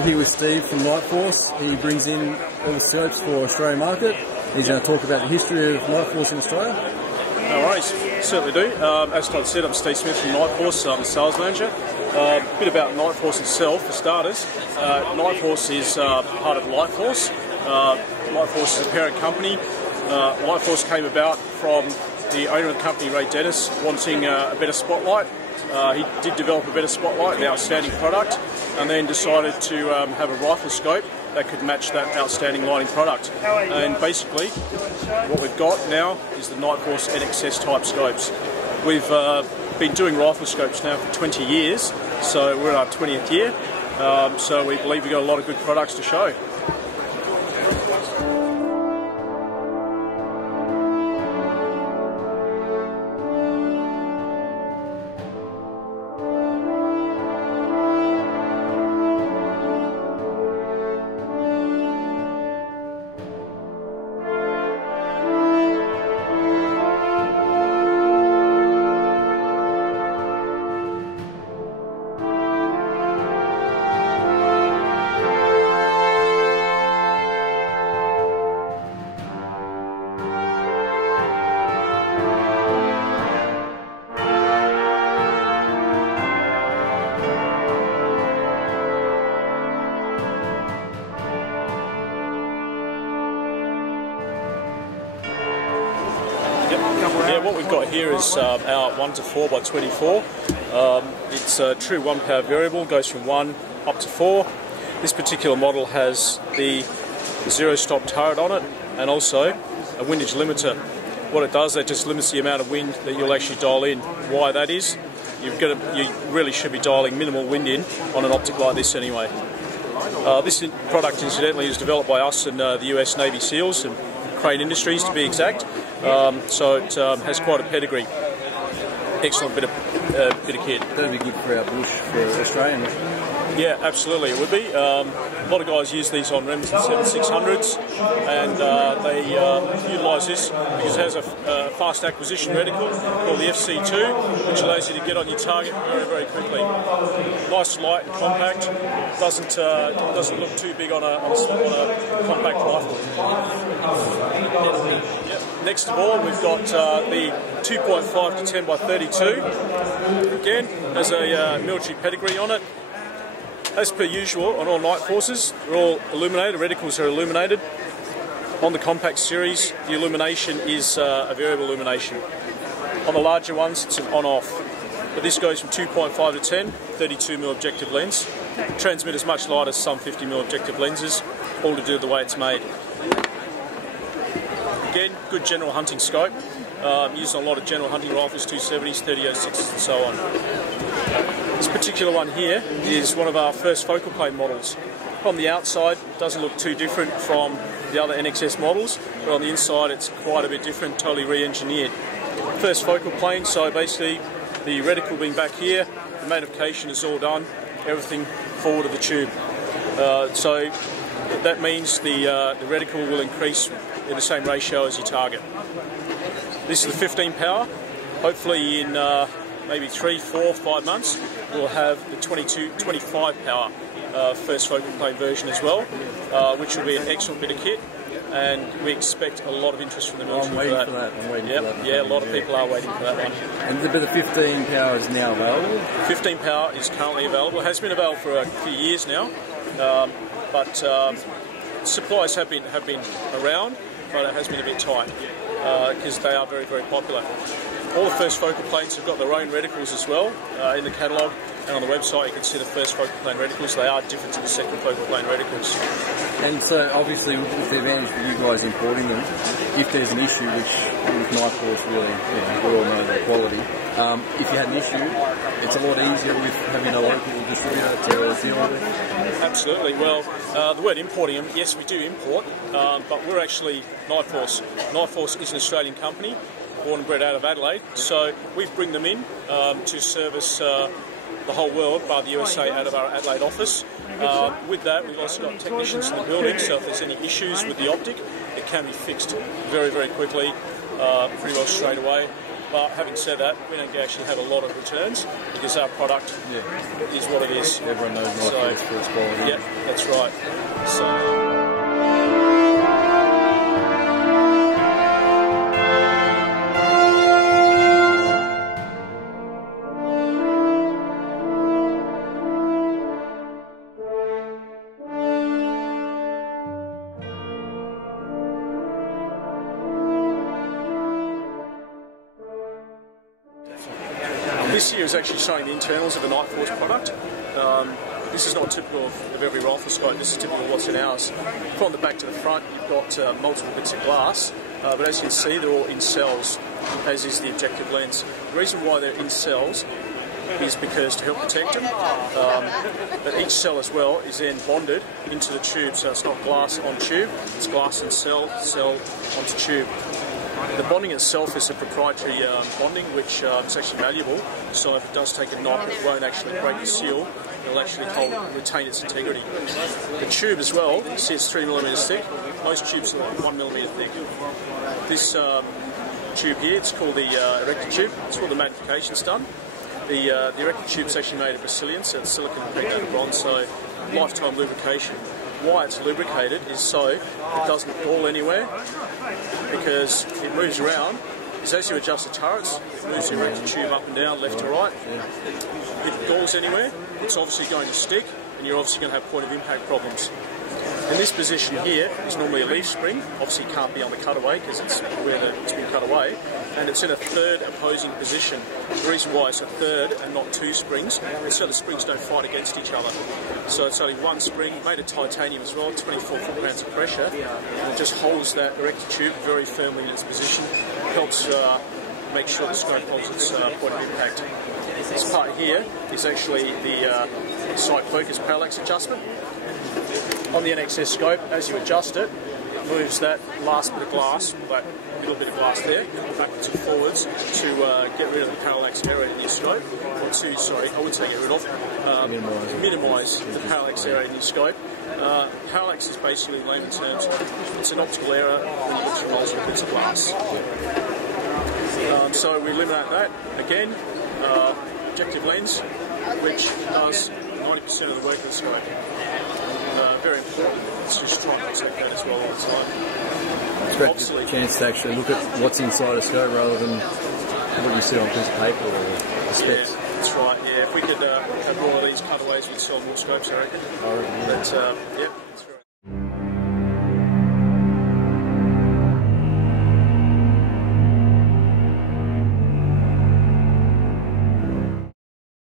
We're here with Steve from Nightforce. He brings in all the scopes for Australian market. He's going to talk about the history of Nightforce in Australia. No worries, certainly do. As Todd said, I'm Steve Smith from Nightforce. I'm the sales manager. A bit about Nightforce itself, for starters. Nightforce is part of LIghtforce. LIghtforce is a parent company. LIghtforce came about from the owner of the company, Ray Dennis, wanting a better spotlight. He did develop a better spotlight, an outstanding product, and then decided to have a rifle scope that could match that outstanding lighting product. And basically, what we've got now is the Nightforce NXS type scopes. We've been doing rifle scopes now for 20 years, so we're in our 20th year. So we believe we've got a lot of good products to show. Yeah, what we've got here is our 1-4 by 24. It's a true 1-power variable, goes from 1 up to 4. This particular model has the zero-stop turret on it and also a windage limiter. What it does, that just limits the amount of wind that you'll actually dial in. Why that is, you really should be dialing minimal wind in on an optic like this anyway. This product, incidentally, is developed by us and the US Navy SEALs and Crane Industries, to be exact. So it has quite a pedigree. Excellent bit of kit. That'd be good for our bush, for Australian. Yeah, absolutely, it would be. A lot of guys use these on Remington 7600s, and they utilise this because it has a fast acquisition reticle called the FC2, which allows you to get on your target very, very quickly. Nice, light, and compact. Doesn't look too big on a compact rifle. Yep. Next of all, we've got the 2.5 to 10 by 32. Again, has a military pedigree on it. As per usual on all Nightforces, they're all illuminated, the reticles are illuminated. On the compact series, the illumination is a variable illumination. On the larger ones, it's an on-off. But this goes from 2.5 to 10, 32mm objective lens. Transmitter's much lighter as some 50mm objective lenses, all to do with the way it's made. Again, good general hunting scope. Used on a lot of general hunting rifles, 270s, 30-06s and so on. This particular one here is one of our first focal plane models. From the outside, it doesn't look too different from the other NXS models, but on the inside it's quite a bit different, totally re-engineered. First focal plane, so basically the reticle being back here, the magnification is all done, everything forward of the tube. So that means the reticle will increase in the same ratio as your target. This is the 15 power. Hopefully in maybe 3, 4, 5 months we'll have the 25 power first focal plane version as well, which will be an excellent bit of kit, and we expect a lot of interest from the military. I'm waiting for that. Yeah, a lot of people are waiting for that one. And the 15 power is now available? 15 power is currently available. It has been available for a few years now, but supplies have been around, but it has been a bit tight because they are very, very popular. All the first focal planes have got their own reticles as well in the catalogue, and on the website you can see the first focal plane reticles. They are different to the second focal plane reticles. And so obviously with the advantage for you guys importing them, if there's an issue, which with Nightforce really, we all know their quality, if you had an issue, it's a lot easier with having a local distributor to deal with. Absolutely. Well, the word importing them, yes, we do import, but we're actually Nightforce. Nightforce is an Australian company, born and bred out of Adelaide, so we bring them in to service the whole world, bar the USA, out of our Adelaide office. With that, we've also got technicians in the building, so if there's any issues with the optic, it can be fixed very, very quickly, pretty well straight away. But having said that, we don't actually have a lot of returns because our product is what it is. Everyone knows Nightforce for its quality. Yeah, that's right. So. This here is actually showing the internals of the Nightforce product. This is not typical of every rifle scope, this is typical of what's in ours. From the back to the front, you've got multiple bits of glass, but as you can see, they're all in cells, as is the objective lens. The reason why they're in cells is because to help protect them, but each cell as well is then bonded into the tube, so it's not glass on tube, it's glass and cell onto tube. The bonding itself is a proprietary bonding which is actually malleable, so if it does take a knock it won't actually break the seal, it'll actually retain its integrity. The tube as well, you see it's 3mm thick, most tubes are 1mm thick. This tube here, it's called the erector tube, it's where the magnification's done. The erector tube is actually made of Brazilian, so it's silicon impregnated bronze, so lifetime lubrication. Why it's lubricated is so it doesn't fall anywhere, because it moves around. Because as you adjust the turrets, it moves the erector tube up and down, left to right. If it falls anywhere, it's obviously going to stick, and you're obviously going to have point of impact problems. In this position here is normally a leaf spring, obviously it can't be on the cutaway because it's where it's been cut away, and it's in a third opposing position. The reason why it's a third and not two springs is so the springs don't fight against each other. So it's only one spring, made of titanium as well, 24 foot-pounds of pressure, and it just holds that erector tube very firmly in its position, helps make sure the scope holds its point of impact. This part here is actually the sight focus parallax adjustment. On the NXS scope, as you adjust it, it moves that last bit of glass, that little bit of glass there, backwards and forwards to get rid of the parallax error in your scope, or to, sorry, I would say get rid of, minimise the parallax error in your scope. Parallax is basically, in layman's terms, it's an optical error when you look through multiple bits of glass. So we eliminate that, again, objective lens, which does 90% of the work of the scope. Very important. It's just trying to take that as well all the time. It's great obviously, the chance to actually look at what's inside a scope rather than what you see on a piece of paper or the specs. Yeah, that's right. Yeah, if we could have more of these cutaways, we'd sell more scopes, I reckon. I reckon, yeah. But, yeah.